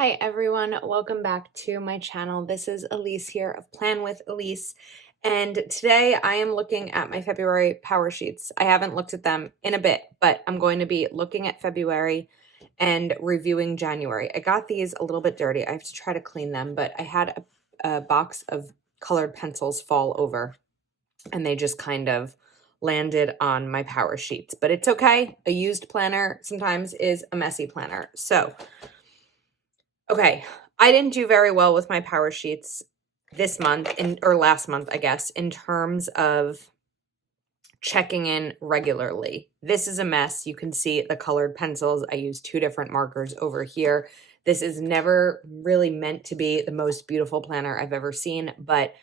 Hi everyone, welcome back to my channel. This is Elise here of Plan with Elise, and today I am looking at my February power sheets. I haven't looked at them in a bit, but I'm going to be looking at February and reviewing January. I got these a little bit dirty. I have to try to clean them, but I had a box of colored pencils fall over and they just kind of landed on my power sheets, but it's okay. A used planner sometimes is a messy planner. So okay, I didn't do very well with my power sheets this month or last month, I guess, in terms of checking in regularly. This is a mess. You can see the colored pencils. I use two different markers over here. This is never really meant to be the most beautiful planner I've ever seen, but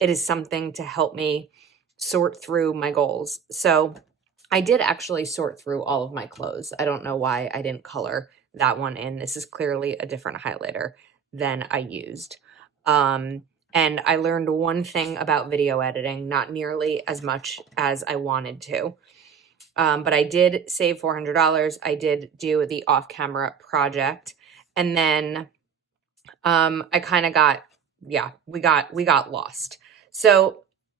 it is something to help me sort through my goals. So I did actually sort through all of my clothes. I don't know why I didn't color that one in. This is clearly a different highlighter than I used. And I learned one thing about video editing, not nearly as much as I wanted to. But I did save $400. I did do the off-camera project. And then I kind of got, yeah, we got lost. So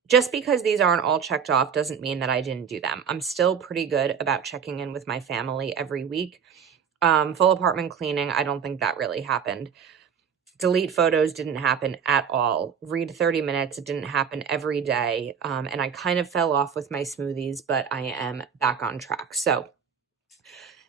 just because these aren't all checked off doesn't mean that I didn't do them. I'm still pretty good about checking in with my family every week. Full apartment cleaning, I don't think that really happened. Delete photos didn't happen at all. Read 30 minutes, it didn't happen every day. And I kind of fell off with my smoothies, but I am back on track. So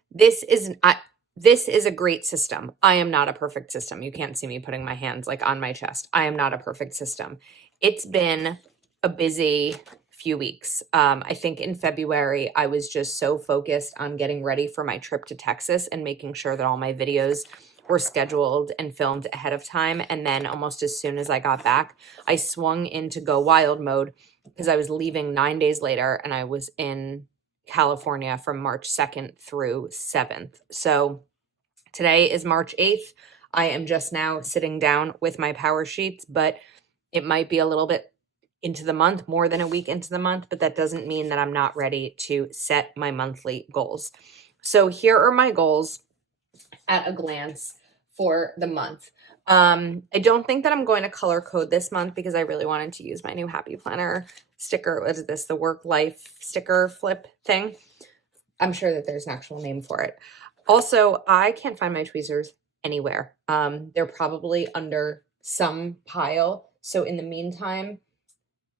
this is a great system. I am not a perfect system. You can't see me putting my hands like on my chest. I am not a perfect system. It's been a busy few weeks. I think in February, I was just so focused on getting ready for my trip to Texas and making sure that all my videos were scheduled and filmed ahead of time. And then almost as soon as I got back, I swung into go wild mode because I was leaving 9 days later and I was in California from March 2nd through 7th. So today is March 8th. I am just now sitting down with my power sheets, but it might be a little bit into the month, more than a week into the month, but that doesn't mean that I'm not ready to set my monthly goals. So here are my goals at a glance for the month. I don't think that I'm going to color code this month because I really wanted to use my new Happy Planner sticker. What is this? The work life sticker flip thing. I'm sure that there's an actual name for it. Also, I can't find my tweezers anywhere. They're probably under some pile. So in the meantime,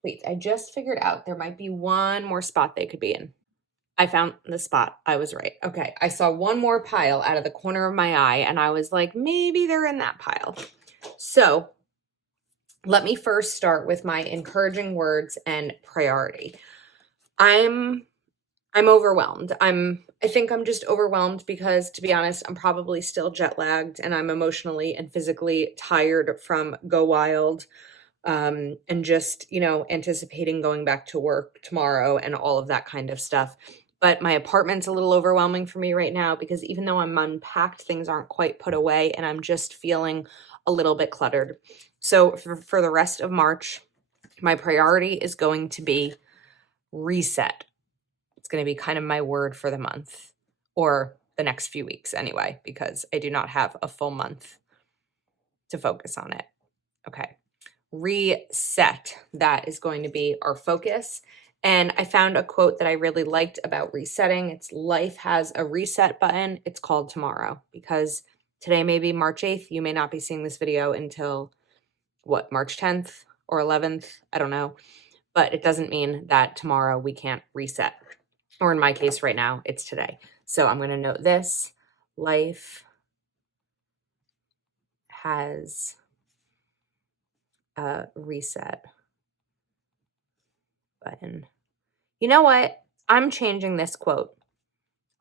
wait, I just figured out there might be one more spot they could be in. I found the spot. I was right. Okay. I saw one more pile out of the corner of my eye, and I was like, maybe they're in that pile. So let me first start with my encouraging words and priority. I'm overwhelmed. I think I'm just overwhelmed because, to be honest, I'm probably still jet lagged and I'm emotionally and physically tired from Go Wild. And just, anticipating going back to work tomorrow and all of that kind of stuff. But my apartment's a little overwhelming for me right now because even though I'm unpacked, things aren't quite put away and I'm just feeling a little bit cluttered. So for the rest of March, my priority is going to be reset. It's going to be kind of my word for the month, or the next few weeks anyway, because I do not have a full month to focus on it. Okay. Reset. That is going to be our focus. And I found a quote that I really liked about resetting. It's life has a reset button. It's called tomorrow, because today may be March 8th. You may not be seeing this video until March 10th or 11th. I don't know. But it doesn't mean that tomorrow we can't reset. Or in my case right now, it's today. So I'm going to note this. Life has a reset button. You know what? I'm changing this quote.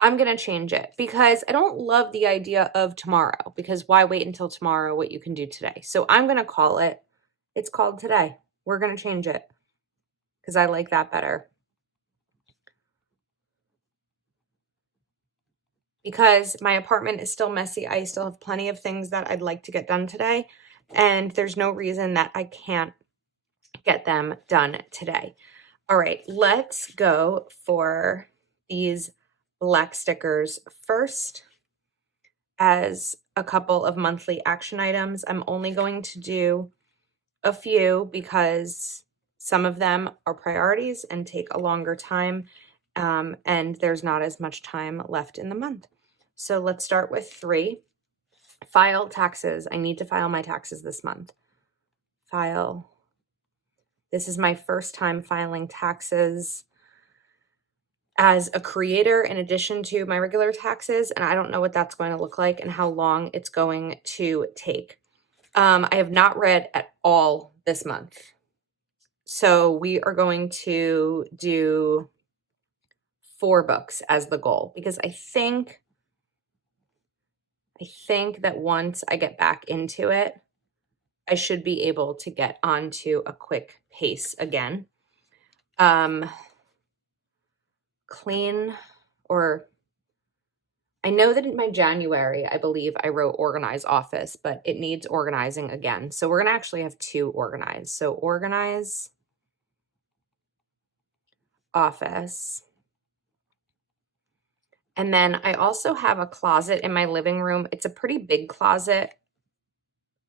I'm going to change it because I don't love the idea of tomorrow, because why wait until tomorrow what you can do today? So I'm going to call it, it's called today. We're going to change it because I like that better. Because my apartment is still messy. I still have plenty of things that I'd like to get done today. And there's no reason that I can't get them done today. All right, let's go for these black stickers first. As a couple of monthly action items. I'm only going to do a few because some of them are priorities and take a longer time, and there's not as much time left in the month. So let's start with 3. File taxes. I need to file my taxes this month. File. This is my first time filing taxes as a creator in addition to my regular taxes, and I don't know what that's going to look like and how long it's going to take. I have not read at all this month. So we are going to do 4 books as the goal because I think that once I get back into it, I should be able to get onto a quick pace again. Clean, or I know that in my January, I believe I wrote organize office, but it needs organizing again. So we're going to actually have 2 organize. So organize office. And then I also have a closet in my living room. It's a pretty big closet,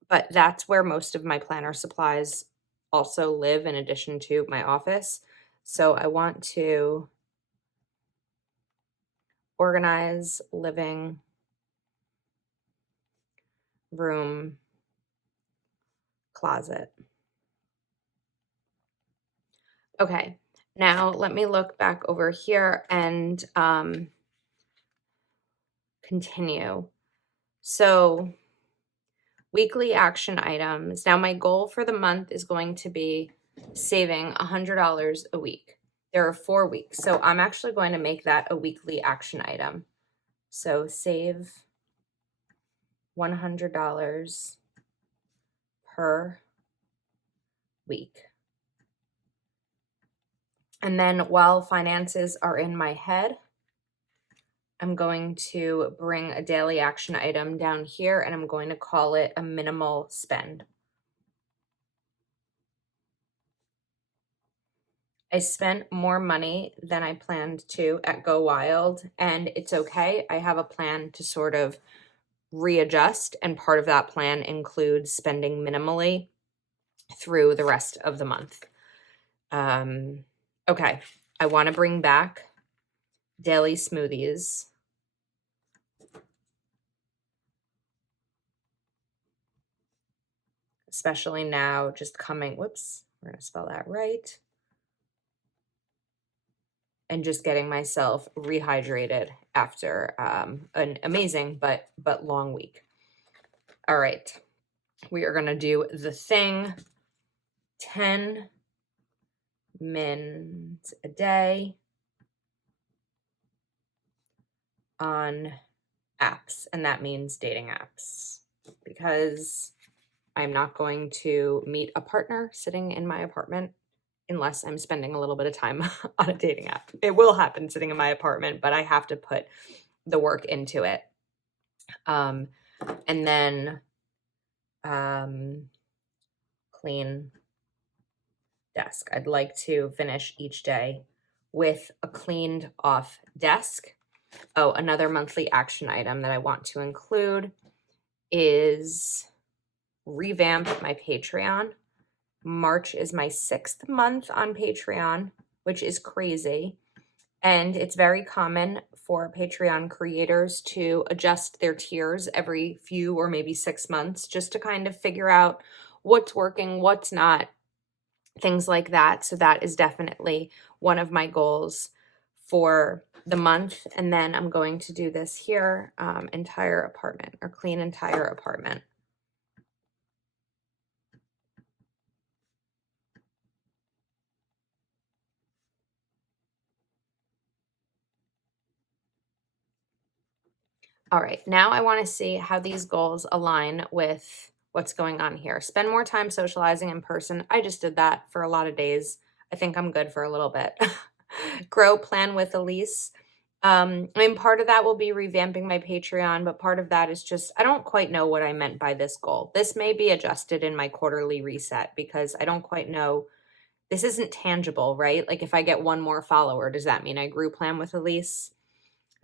but that's where most of my planner supplies also live in addition to my office. So I want to organize living room closet. Okay, now let me look back over here and continue. So weekly action items. Now my goal for the month is going to be saving $100 a week. There are 4 weeks, so I'm actually going to make that a weekly action item. So save $100 per week. And then while finances are in my head, I'm going to bring a daily action item down here and I'm going to call it a minimal spend. I spent more money than I planned to at Go Wild, and it's okay. I have a plan to sort of readjust, and part of that plan includes spending minimally through the rest of the month. Okay, I want to bring back daily smoothies. Especially now, just coming, whoops, we're going to spell that right. And just getting myself rehydrated after an amazing but long week. All right, we are going to do the thing 10 minutes a day on apps, and that means dating apps, because I'm not going to meet a partner sitting in my apartment unless I'm spending a little bit of time on a dating app. It will happen sitting in my apartment, but I have to put the work into it. And then clean desk. I'd like to finish each day with a cleaned off desk. Oh, another monthly action item that I want to include is revamp my Patreon. March is my 6th month on Patreon, which is crazy. And it's very common for Patreon creators to adjust their tiers every few or maybe 6 months just to kind of figure out what's working, what's not, things like that. So that is definitely one of my goals for the month. And then I'm going to do this here, entire apartment, or clean entire apartment. All right, now I want to see how these goals align with what's going on here. Spend more time socializing in person. I just did that for a lot of days. I think I'm good for a little bit. Grow, plan with Elise. I mean, part of that will be revamping my Patreon, but part of that is just, I don't quite know what I meant by this goal. This may be adjusted in my quarterly reset because I don't quite know. This isn't tangible, right? Like if I get 1 more follower, does that mean I grew plan with Elise?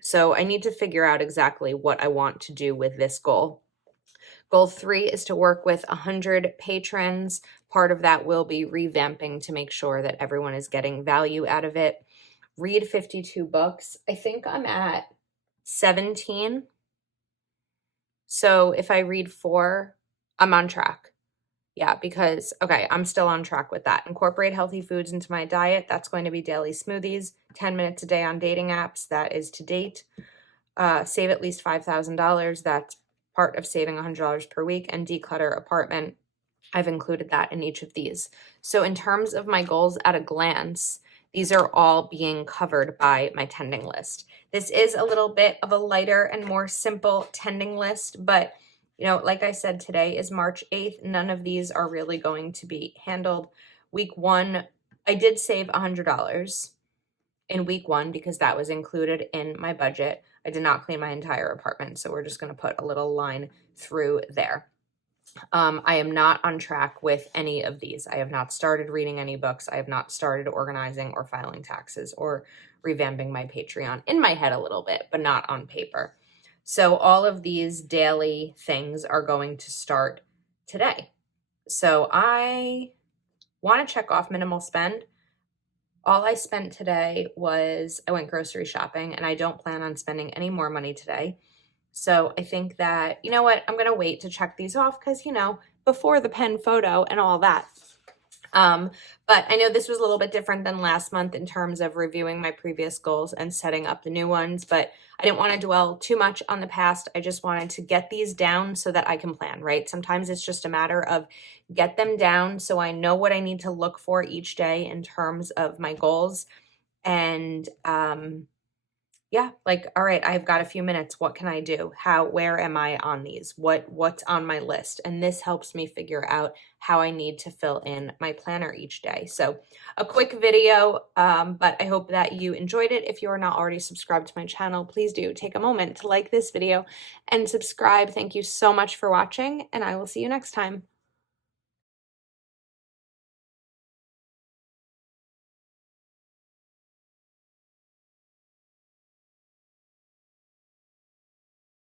So I need to figure out exactly what I want to do with this goal. Goal 3 is to work with 100 patrons. Part of that will be revamping to make sure that everyone is getting value out of it. Read 52 books. I think I'm at 17. So if I read 4, I'm on track. Yeah, because, okay, I'm still on track with that. Incorporate healthy foods into my diet. That's going to be daily smoothies, 10 minutes a day on dating apps. That is to date. Save at least $5,000. That's part of saving $100 per week. And declutter apartment. I've included that in each of these. So in terms of my goals at a glance, these are all being covered by my tending list. This is a little bit of a lighter and more simple tending list, but you know, like I said, today is March 8th. None of these are really going to be handled. Week 1, I did save $100 in week 1 because that was included in my budget. I did not clean my entire apartment, so we're just going to put a little line through there. I am not on track with any of these. I have not started reading any books. I have not started organizing or filing taxes or revamping my Patreon in my head a little bit, but not on paper. So all of these daily things are going to start today. So I want to check off minimal spend. All I spent today was I went grocery shopping, and I don't plan on spending any more money today. So I think that, you know what, I'm going to wait to check these off because, you know, before the pen photo and all that. But I know this was a little bit different than last month in terms of reviewing my previous goals and setting up the new ones, but I didn't want to dwell too much on the past. I just wanted to get these down so that I can plan, right? Sometimes it's just a matter of get them down so I know what I need to look for each day in terms of my goals. And, yeah, like, all right, I've got a few minutes. What can I do? Where am I on these? What's on my list? And this helps me figure out how I need to fill in my planner each day. So a quick video, but I hope that you enjoyed it. If you are not already subscribed to my channel, please do take a moment to like this video and subscribe. Thank you so much for watching, and I will see you next time.